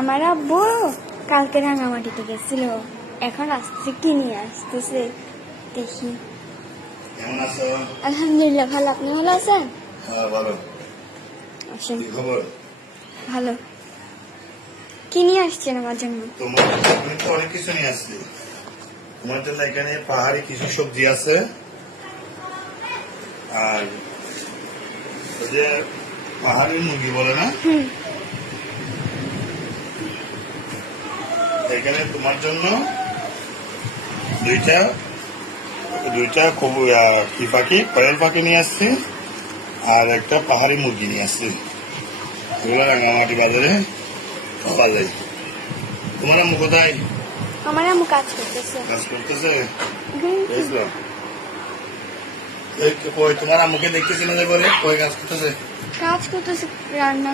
আমার আব্বু কালকে রাঙামাটিতে গেছিল, এখন আসছে, কি নিয়ে আসতেছে দেখি। কেমন আছো? আলহামদুলিল্লাহ ভালো, আপনি ভালো আছেন? হ্যাঁ ভালো। আসেন। কি খবর? ভালো। কি নিয়ে আসছেন আমার জন্য? তোমার আমি তো অনেক কিছু নিয়ে আসছি তোমার জন্য। এখানে পাহাড়ি কিছু সবজি আছে, আর ওই যে পাহাড়ি মুরগি বলে না, এখানে তোমার জন্য দুইটা দুইটা কি পাখি, কয়েল পাখি নিয়ে আসছি, আর একটা পাহাড়ি মুরগি নিয়ে আসছি। এগুলো রাঙামাটি বাজারে পাওয়া যায়। তোমার আম্মু কোথায় আমার আম্মু কাজ করতেছে। কাজ করতেছে? হুম। বুঝলো? তোমার আম্মুকে দেখতেছি না, বলে কই কাজ করতেছে? কাজ করতেছে রান্না